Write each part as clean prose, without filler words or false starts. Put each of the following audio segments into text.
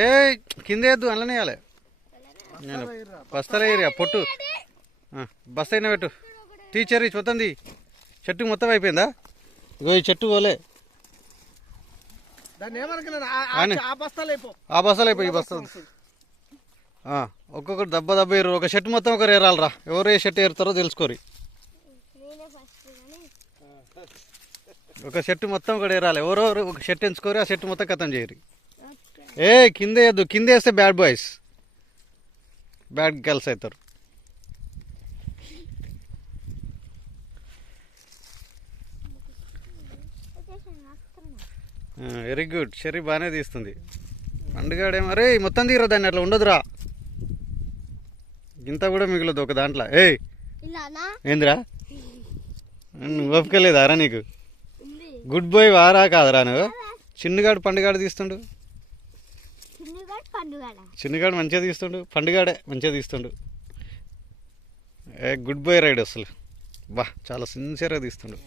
ఏ కింద వేద్దు అందులోనే వేయాలి. బస్తాలో ఏరియా పొట్టు బస్తా అయినా పెట్టు. టీచర్ చూద్దండి చెట్టు మొత్తం అయిపోయిందా? ఇగో ఈ చెట్టు పోలే ఆ బస్తాలు అయిపోయి ఈ బస్తా ఒక్కొక్కరు దెబ్బ ఏరు. ఒక షర్ట్ మొత్తం ఒకరు ఏరాలరా. ఎవరు ఏ షర్ట్ ఏరుతారో తెలుసుకోరు. ఒక షర్ట్ మొత్తం ఒకటి ఏరాలి. ఎవరెవరు ఒక షర్ట్ ఎంచుకోరు. ఆ షర్ట్ మొత్తం ఖతం చేయరు. ఏ కింద వేయద్దు. కింద వేస్తే bad boys bad girls very. వెరీ గుడ్. షరీ బాగానే తీస్తుంది. పండుగాడేమో రే మొత్తం తీరా దాన్ని అట్లా ఉండదురా. ఇంత కూడా మిగులదు ఒక దాంట్లో. ఏయ్ ఏందిరా నువ్వు ఒప్పుకోలేదా రా? నీకు గుడ్ బాయ్ వారా కాదరా నువ్వు? చిన్నగాడు పండుగాడు తీస్తుండు. చిన్నగాడు మంచిగా తీస్తుండు. పండుగాడే మంచిగా తీస్తుండు. ఏ గుడ్ బాయ్ రైడ్ అసలు బా చాలా సిన్సియర్గా తీస్తుండు.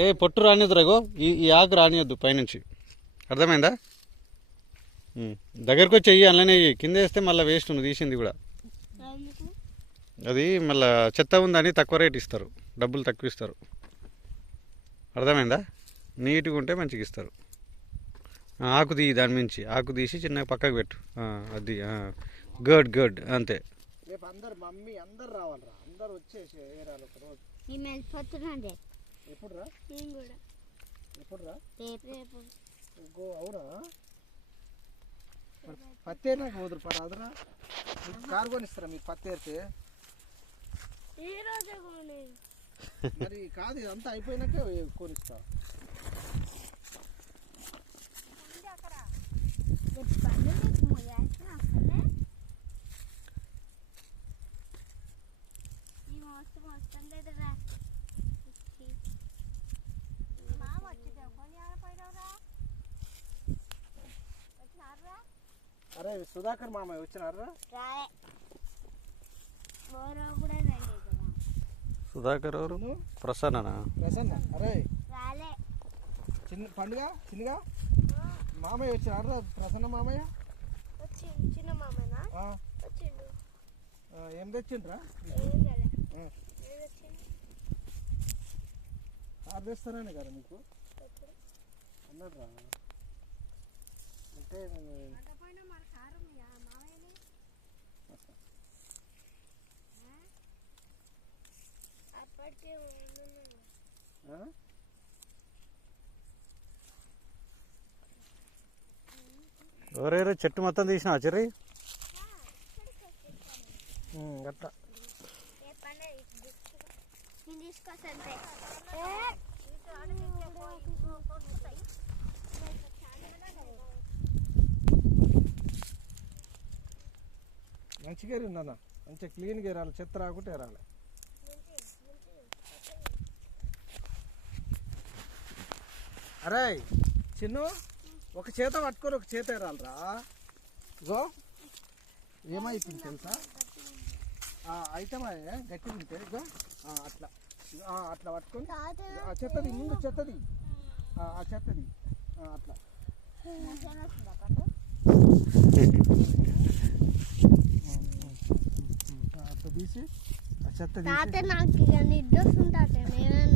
ఏ పొట్టు రానిద్దురాగో ఈ ఆకు రానియద్దు పైనుంచి. అర్థమైందా? దగ్గరకు వచ్చి వెయ్యి అందులోనే వెయ్యి. కింద వేస్తే మళ్ళీ వేస్ట్ నువ్వు తీసింది కూడా. అది మళ్ళీ చెత్త ఉందని తక్కువ రేట్ ఇస్తారు. డబ్బులు తక్కువ ఇస్తారు. అర్థమైందా? నీట్గా ఉంటే మంచిగా ఇస్తారు. ఆకు తీయి. దాని మించి ఆకు తీసి చిన్నగా పక్కకు పెట్టు. అది గుడ్ గుడ్ అంతే. పత్తి నాకు వదురు పరాదురా. కారు కొనిస్తారా మీకు పత్తి అయితే? మరి కాదు ఇదంతా అయిపోయినాక కొనిస్తా. అరే సుధాకర్ మామయ్య వచ్చినారా? సుధాకర్ ఎవరు? ప్రసన్న. ప్రసన్న అరే చిన్న పండుగ చిన్నగా మామయ్య వచ్చినారా? ప్రసన్న మామయ్య చిన్న మామయ్య ఏం తెచ్చిండ్రా? కారు తెస్తారనే కదా మీకు అన్నాడు రా. అంటే ఎవరెవరు చెట్టు మొత్తం తీసిన చెర్రీ గట్లా మంచిగా ఎరిందన్న. మంచిగా క్లీన్గా ఎరాలి. చెత్త రాకుంటే ఎరాలి. అరే చిన్ను ఒక చేత పట్టుకొని ఒక చేత ఎరాలరా. ఇగో ఏమైతుంది తెలుసా? ఐటమ్ గట్టిగా ఉంటే ఇగో అట్లా అట్లా పట్టుకొని చెత్తది ముందు చెత్తది ఆ చెత్తది అట్లా అట్లా తీసి ఆ చెత్త తీసి